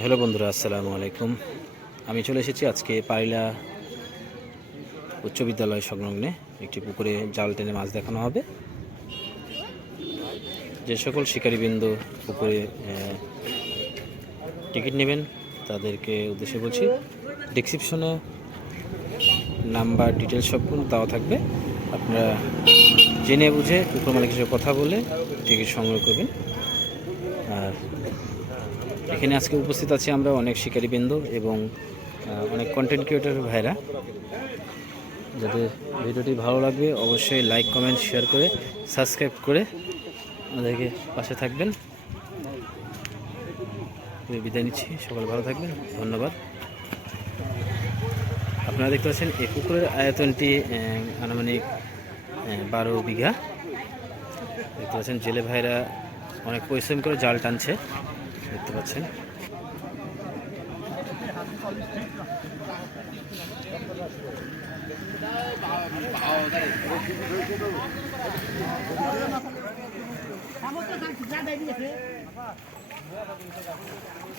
Hello বন্ধুরা, আসসালামু আলাইকুম। আমি চলে এসেছি আজকে পাইলা উচ্চ বিদ্যালয় সংলগ্নে একটি পুকুরে জাল টেনে মাছ দেখানো হবে। যে সকল শিকারীবৃন্দ পুকুরে টিকিট নেবেন, তাদেরকে উদ্দেশ্যে বলছি, ডিসক্রিপশনে নাম্বার, ডিটেলস সবগুলো দেওয়া থাকবে। আপনারা জেনে বুঝে পুকুর মালিকের সাথে কথা বলে টিকিট সংগ্রহ করবেন। আর এখানে আজকে উপস্থিত আছি আমরা অনেক শিকারীবৃন্দ এবং অনেক কন্টেন্ট ক্রিয়েটর ভাইরা। যাদের ভিডিওটি ভালো লাগবে অবশ্যই লাইক কমেন্ট শেয়ার করে সাবস্ক্রাইব করে আমাদেরকে পাশে থাকবেন। বিদায় নিচ্ছি। সকালে ভালো থাকবেন। ধন্যবাদ। আপনারা দেখতে পাচ্ছেন, এই পুকুরের আয়তনটি আনুমানিক বারো বিঘা। দেখতে পাচ্ছেন জেলে ভাইরা অনেক পরিশ্রম করে জাল টানছে। দেখতে পাচ্ছেন।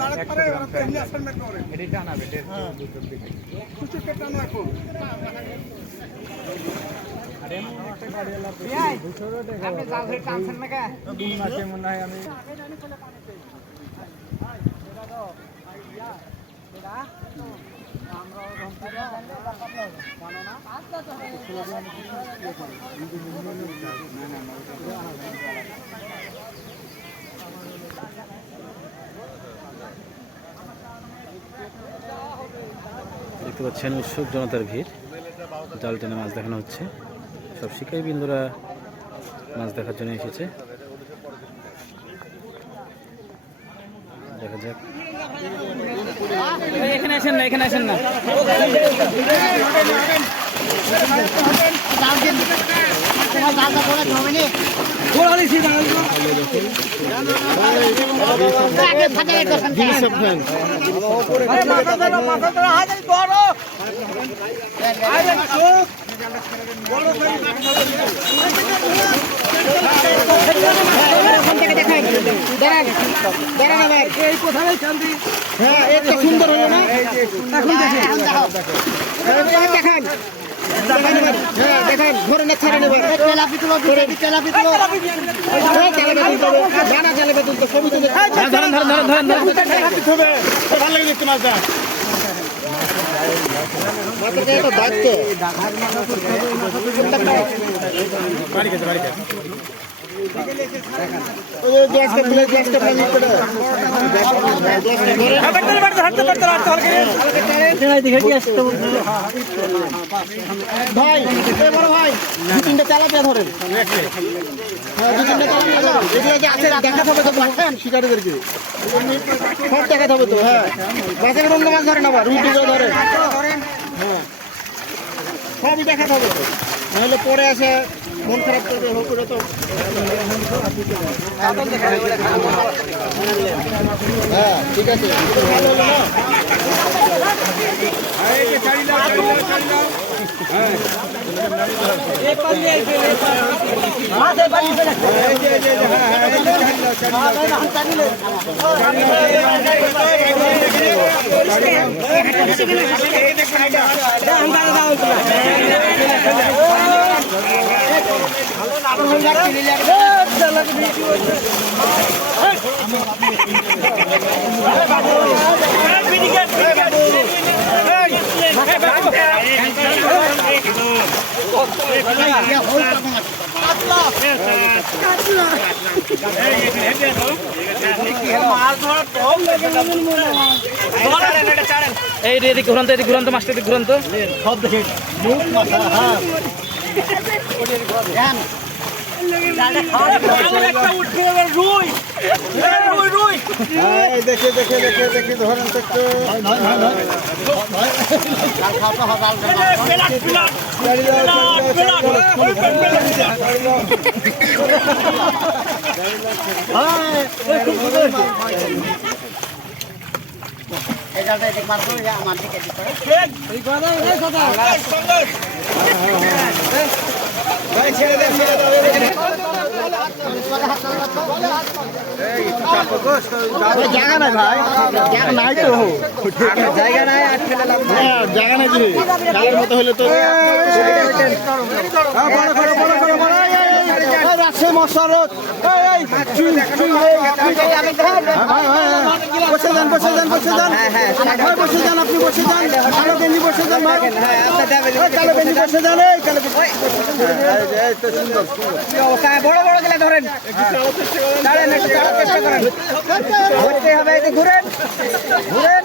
দাঁড়াতে পারে ওরা তো এমনি অ্যাসাইনমেন্ট করে শ্বশুর কে টানা এখন দেখতে পাচ্ছেন উৎসুক জনতার ভিড়। জাল টেনে মাছ দেখানো হচ্ছে। সব শিকারী বিন্দুরা মাছ দেখার জন্য এসেছে। দেখা যাক। এখানে আসেন না এখানে আসেন না। সুন্দর দেখেন হ্যাঁ দেখেন ধরে না ছাড়ে ভালো লাগে দেখতে মাছটা তুলে গ্লাসটা ভাঙি করে ভাই বড় দু তিনটা তেলাপিয়া আছে দেখাতে হবে তো পাঠান শিকারীদেরকে সব দেখাতে হবে তো হ্যাঁ। মাছের অন্য মাছ ধরেন আবার টুকরো ধরেন হ্যাঁ সবই দেখাতে হবে তো নাহলে পরে আসে মন খারাপ করবে হোক করে তো হ্যাঁ ঠিক আছে। ভালো হলো না এই রে এদিকে ঘুরান্ত এদিকে ঘুরান্ত মাছটা এদিকে ঘুরান্ত সব দেখে দেখে দেখে দেখে দেখে ধরেন তো একটু ভাই, জায়গা নাই ভাই জায়গা নাই তো জায়গা নাই জায়গা নাই মতো হলে তো বড় করো বড় করো বড় এই, এই, এই, এই, মশারত বসে যান বসে যান বসে যান ভাই, বসে যান আপনি বসে যান কালো গেঞ্জি বসে যান ভাই কালো গেঞ্জি বসে যান এই কালো বড় বড় গেলে ধরেন ছাড়েন একটু ছাড়ার চেষ্টা করেন ধরতে হবে একটু ঘুরেন ঘুরেন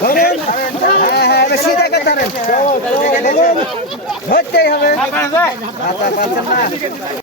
ধরেন হ্যাঁ হ্যাঁ দেখে ধরেন ধরতেই হবে। পাচ্ছেন না।